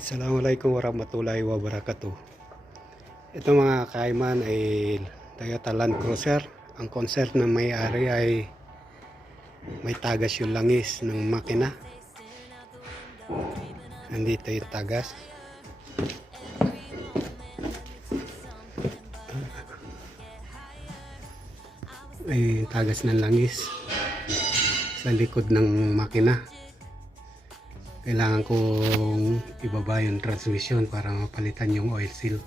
Assalamualaikum warahmatullahi wabarakatuh. Ito mga kaiman ay Toyota Land Cruiser. Ang concern ng may-ari ay may tagas yung langis ng makina. Nandito yung tagas. Ay tagas ng langis sa likod ng makina kailangan kong ibaba yung transmission para mapalitan yung oil seal.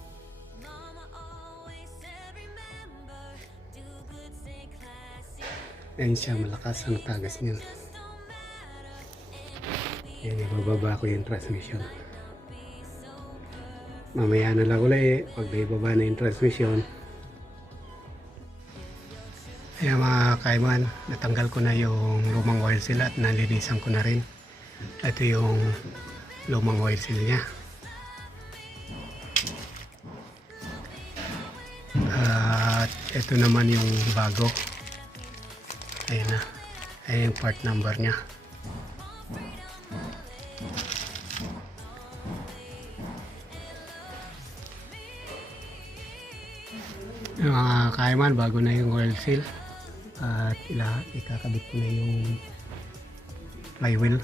Ayan siya, malakas ang tagas niya. Ayan, ibababa ko yung transmission. Mamaya na lang ulit, pag naibaba na yung transmission. Ayan mga kaiman, natanggal ko na yung lumang oil seal at nalinisan ko na rin. Ito yung lumang oil seal niya. At ito naman yung bago. Ayan na. Ayan yung part number niya. Mga kaiman, bago na yung oil seal. At ila, ikakabit ko na yung flywheel.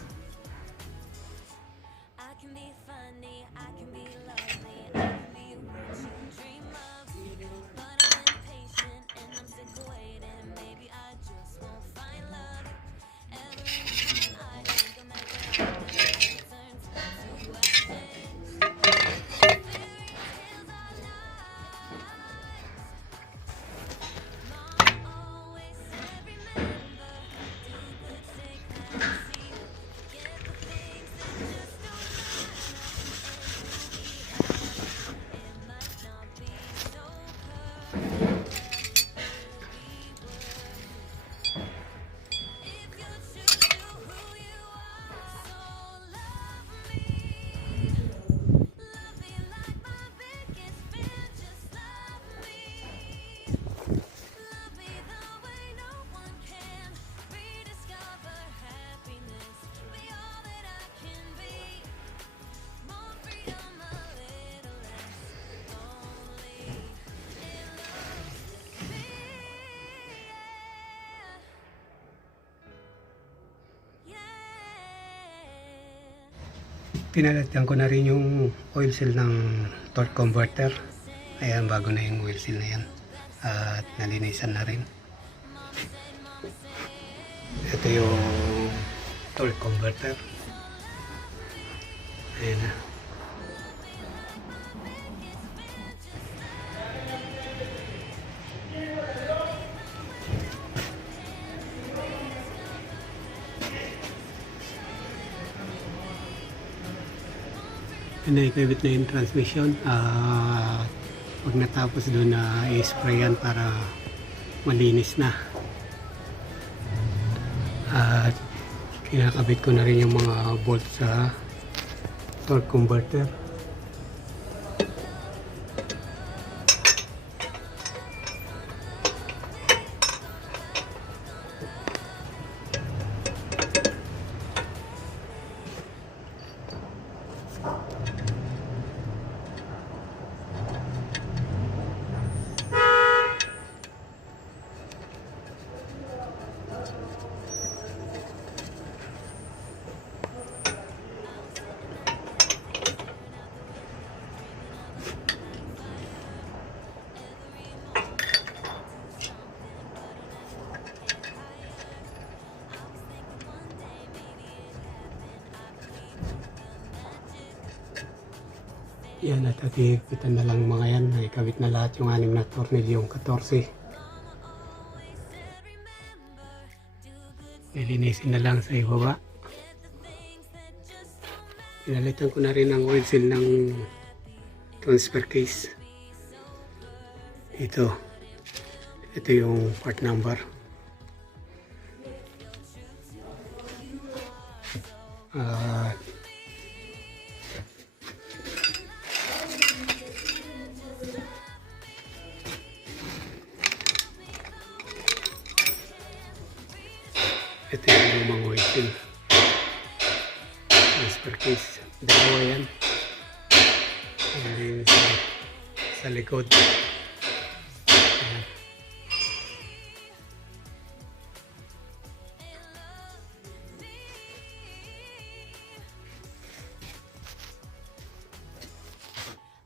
Pinalagyan ko na rin yung oil seal ng torque converter. Ayan, bago na yung oil seal na yan. At nalinisan na rin. Ito yung torque converter. Ayan na. Pinaikabit na yung transmission. Ah, pag natapos doon na i-sprayan para malinis na. At kinakabit ko na rin yung mga bolt sa torque converter. Yan at atipitan na lang mga yan. Naikabit na lahat yung anim na tornilyong 14. Nilinisin na lang sa ibaba. Pinalitan ko na rin ang oil seal ng transfer case. Ito. Ito yung part number. Ah, ito yung lumang oil seal. Transfer case. Dalawa yan. Yan din sa, sa likod. Ayan.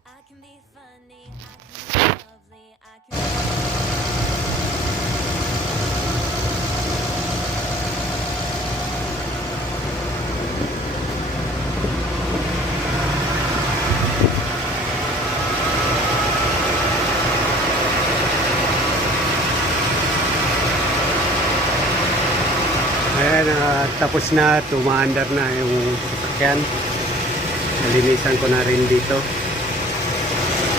I can be funny, I can be lovely, I can Ayan, ah, tapos na, tumaandar na yung sasakyan. Nalinisan ko na rin dito.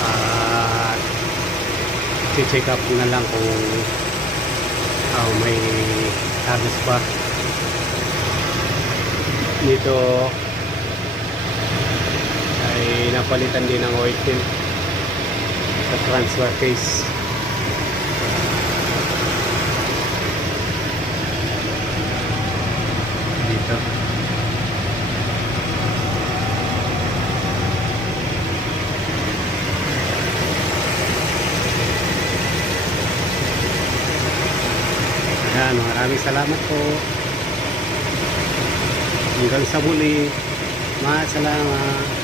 At check up na lang kung ah, may tagas pa. Dito ay napalitan din ng oil sa transfer case. dito. Ayan, maraming salamat po. Hanggang sa muli. Masalamat.